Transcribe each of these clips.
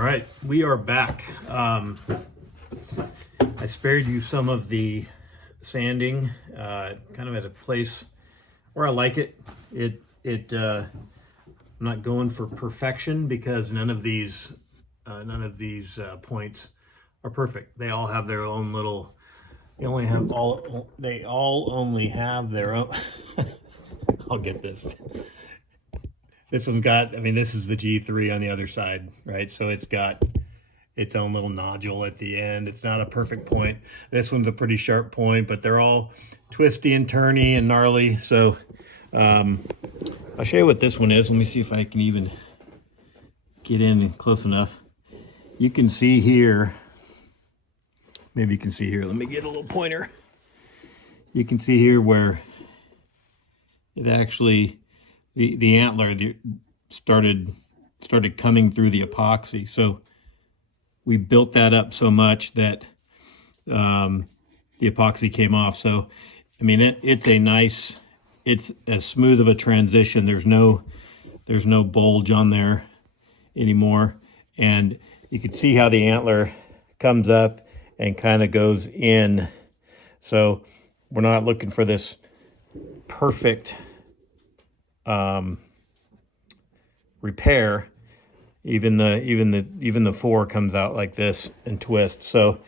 All right, we are back. I spared you some of the sanding, kind of at a place where I like it. I'm not going for perfection because none of these points are perfect. They all have their own little. They all only have their own. I'll get this. This one's got, I mean, this is the G3 on the other side, right? So it's got its own little nodule at the end. It's not a perfect point. This one's a pretty sharp point, but they're all twisty and turny and gnarly. So I'll show you what this one is. Let me see if I can even get in close enough. You can see here, maybe you can see here. Let me get a little pointer. You can see here where it actually, the antler started coming through the epoxy. So we built that up so much that the epoxy came off. So I mean, it's as smooth of a transition. There's no bulge on there anymore, and you can see how the antler comes up and kind of goes in. So we're not looking for this perfect repair. Even the 4 comes out like this and twists. So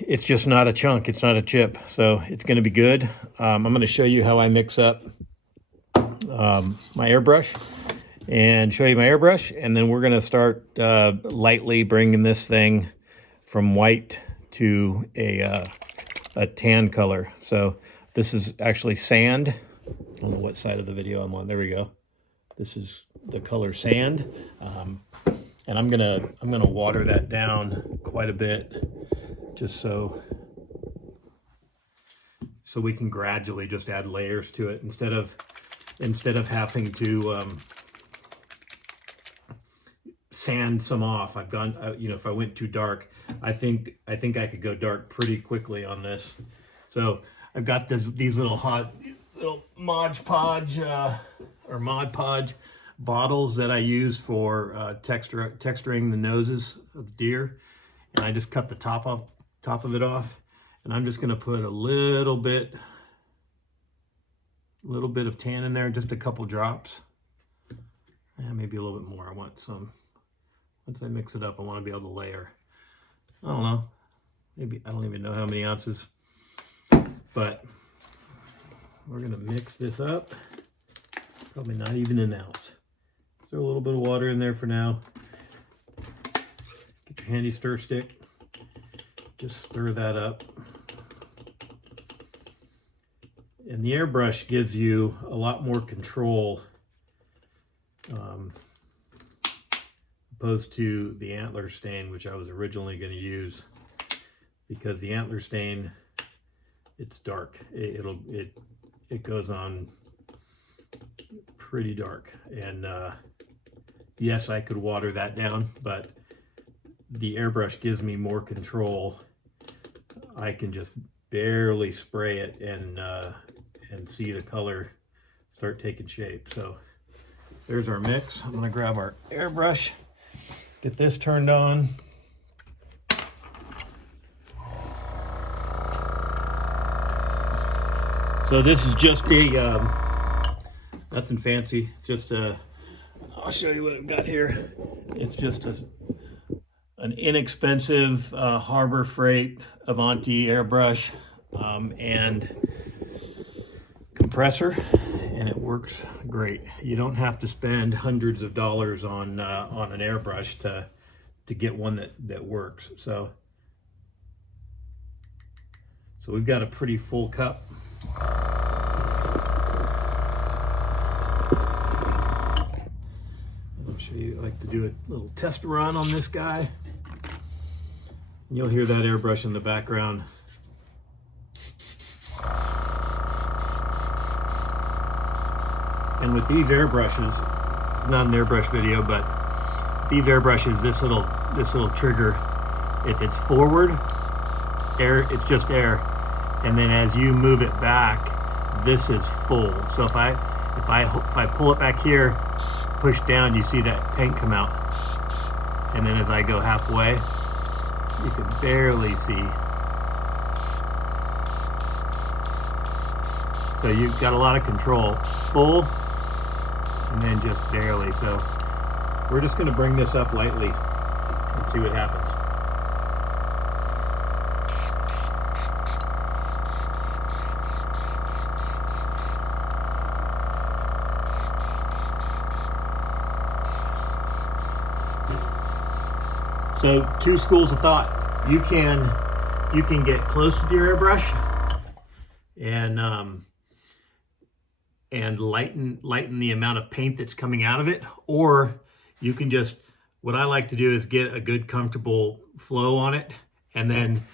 it's just not a chunk. It's not a chip. So it's going to be good. I'm going to show you how I mix up my airbrush and show you my airbrush, and then we're going to start lightly bringing this thing from white to a tan color. So this is actually sand. I don't know what side of the video I'm on. There we go. This is the color sand, and I'm gonna water that down quite a bit, just so we can gradually just add layers to it instead of having to sand some off. I've gone, if I went too dark, I think I could go dark pretty quickly on this. So I've got these little Mod Podge bottles that I use for texturing the noses of the deer, and I just cut the top of it off, and I'm just going to put a little bit of tan in there, just a couple drops, and maybe a little bit more. I want some. Once I mix it up, I want to be able to layer. I don't know, maybe, I don't even know how many ounces, but we're going to mix this up. Probably not even an ounce. Throw a little bit of water in there for now. Get your handy stir stick. Just stir that up. And the airbrush gives you a lot more control opposed to the antler stain, which I was originally going to use, because the antler stain, it's dark. It goes on pretty dark, and yes, I could water that down, but the airbrush gives me more control. I can just barely spray it and see the color start taking shape. So there's our mix. I'm going to grab our airbrush, get this turned on. So this is just nothing fancy. It's just I'll show you what I've got here. It's just an inexpensive Harbor Freight Avanti airbrush and compressor, and it works great. You don't have to spend hundreds of dollars on an airbrush to get one that works. So we've got a pretty full cup. I'll show you. I like to do a little test run on this guy. And you'll hear that airbrush in the background. And with these airbrushes, it's not an airbrush video, but these airbrushes, this little trigger, if it's forward, air, it's just air. And then as you move it back, this is full. So if I pull it back here, push down, you see that paint come out. And then as I go halfway, you can barely see. So you've got a lot of control. Full, and then just barely. So we're just gonna bring this up lightly and see what happens. So two schools of thought. You can get close with your airbrush and lighten the amount of paint that's coming out of it, or you can just, what I like to do is get a good comfortable flow on it, and then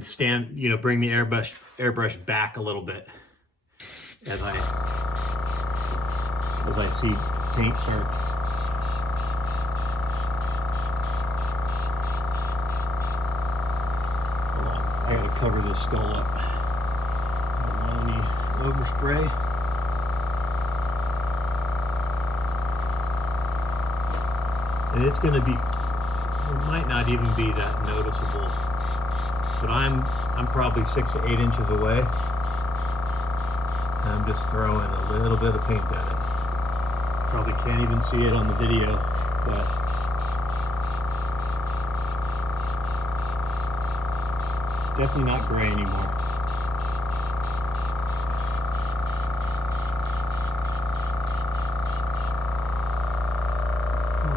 stand, bring the airbrush back a little bit as I see paint start. Hold on, I gotta cover this skull up. I don't want any overspray. And it's going to be, it might not even be that noticeable, but I'm probably 6 to 8 inches away. And I'm just throwing a little bit of paint at it. Probably can't even see it on the video, but definitely not gray anymore.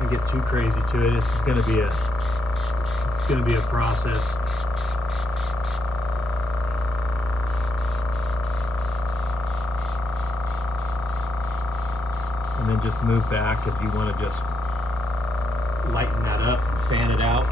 Get too crazy to it. It's going to be a process. And then just move back if you want to just lighten that up and fan it out.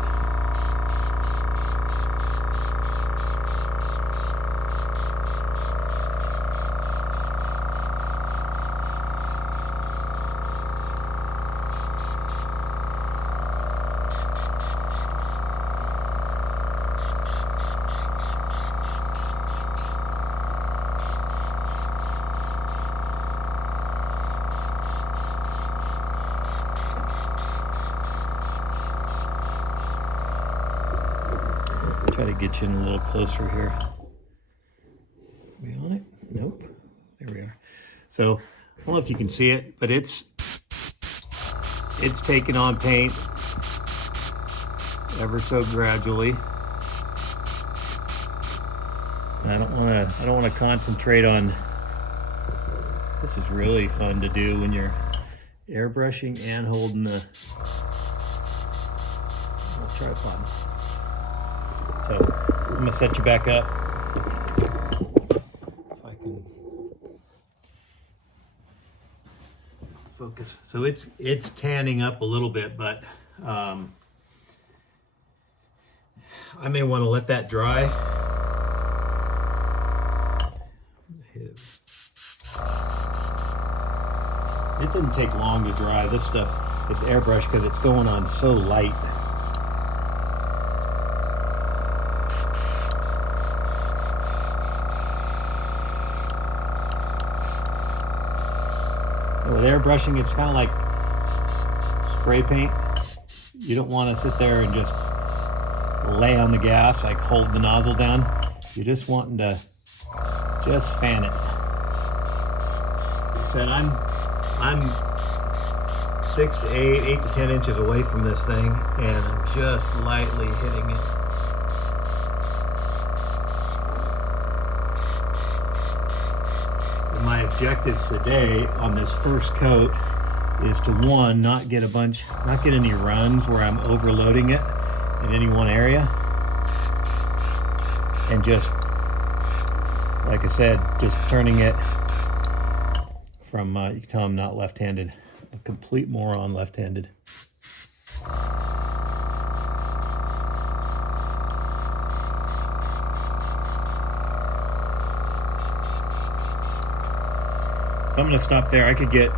Try to get you in a little closer here. We on it? Nope. There we are. So I don't know if you can see it, but it's taking on paint ever so gradually. I don't want to concentrate on. This is really fun to do when you're airbrushing and holding the tripod. So I'm gonna set you back up so I can focus. So it's tanning up a little bit, but I may want to let that dry. It doesn't take long to dry. This stuff is airbrush because it's going on so light. With airbrushing, it's kind of like spray paint. You don't want to sit there and just lay on the gas, like hold the nozzle down. You're just wanting to just fan it. Like I said, I'm 6 to 8 to 10 inches away from this thing, and I'm just lightly hitting it. My objective today on this first coat is to, one, not get any runs where I'm overloading it in any one area, and just, like I said, just turning it from, you can tell I'm not left-handed, a complete moron left-handed. So I'm going to stop there. I could get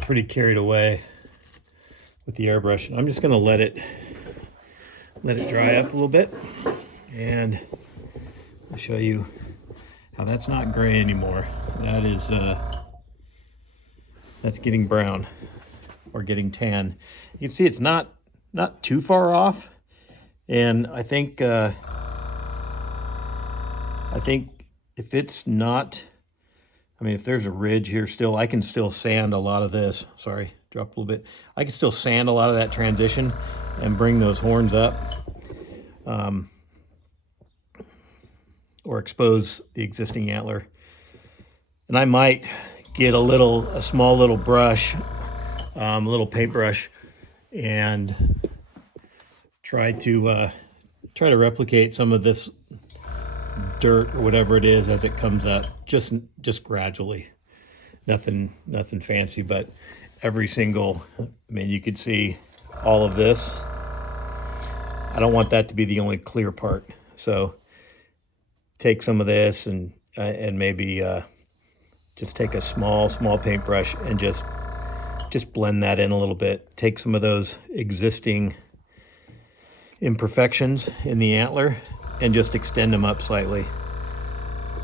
pretty carried away with the airbrush. I'm just going to let it dry up a little bit, and I'll show you how that's not gray anymore. That is that's getting brown or getting tan. You can see it's not not too far off. And I think if it's not, I mean, if there's a ridge here still, I can still sand a lot of this. Sorry, dropped a little bit. I can still sand a lot of that transition and bring those horns up, or expose the existing antler. And I might get a small little brush, a little paintbrush, and try to replicate some of this dirt or whatever it is as it comes up, just gradually. Nothing fancy, but every single, I mean, you could see all of this. I don't want that to be the only clear part. So take some of this and maybe just take a small paintbrush and just blend that in a little bit. Take some of those existing imperfections in the antler and just extend them up slightly,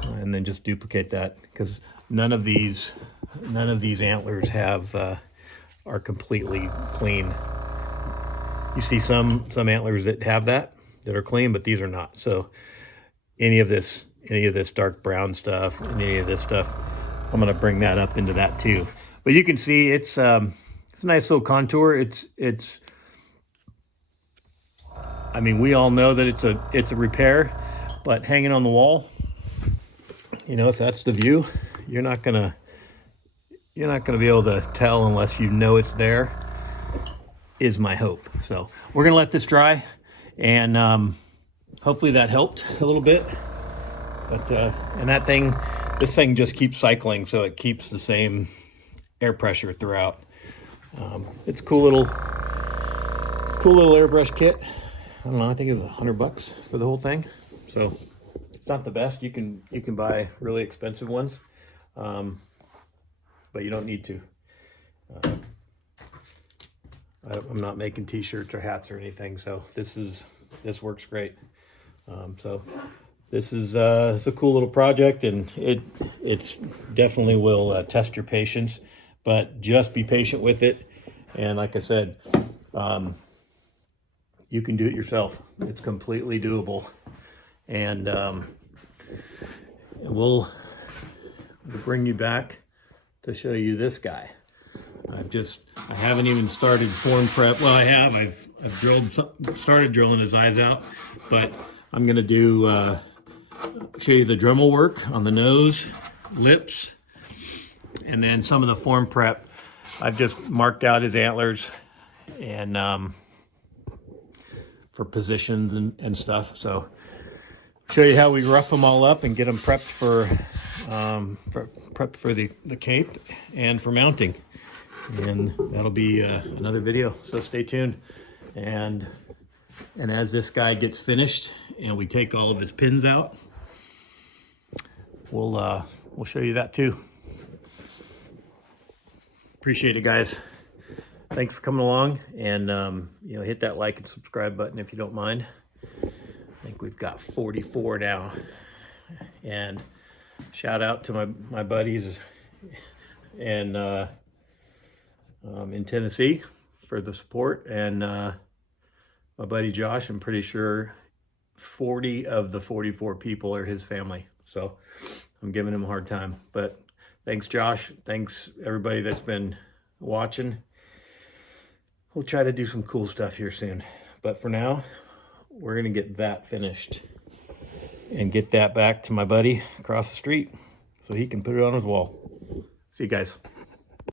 and then just duplicate that, because none of these antlers are completely clean. You see some antlers that have that are clean, but these are not. So any of this dark brown stuff and any of this stuff, I'm gonna bring that up into that too. But you can see it's a nice little contour. It's I mean, we all know that it's a repair, but hanging on the wall, you know, if that's the view, you're not gonna be able to tell unless you know it's there, is my hope. So we're gonna let this dry, and hopefully that helped a little bit. But and this thing just keeps cycling, so it keeps the same air pressure throughout. It's a cool little airbrush kit. I don't know, I think it was $100 for the whole thing. So it's not the best. You can buy really expensive ones, but you don't need to. I'm not making t-shirts or hats or anything, so this works great. So this is a cool little project, and it's definitely will test your patience, but just be patient with it. And like I said, you can do it yourself. It's completely doable. And we'll bring you back to show you this guy. I haven't even started form prep. Well, I have. I've started drilling his eyes out, but I'm gonna show you the Dremel work on the nose, lips, and then some of the form prep. I've just marked out his antlers and for positions and stuff. So show you how we rough them all up and get them prepped for the cape and for mounting. And that'll be another video, so stay tuned. And as this guy gets finished and we take all of his pins out, we'll show you that too. Appreciate it, guys. Thanks for coming along, and hit that like and subscribe button if you don't mind. I think we've got 44 now. And shout out to my buddies and in Tennessee for the support, and my buddy Josh, I'm pretty sure 40 of the 44 people are his family, so I'm giving him a hard time. But thanks, Josh. Thanks everybody that's been watching. We'll try to do some cool stuff here soon, but for now, we're gonna get that finished and get that back to my buddy across the street so he can put it on his wall. See you guys.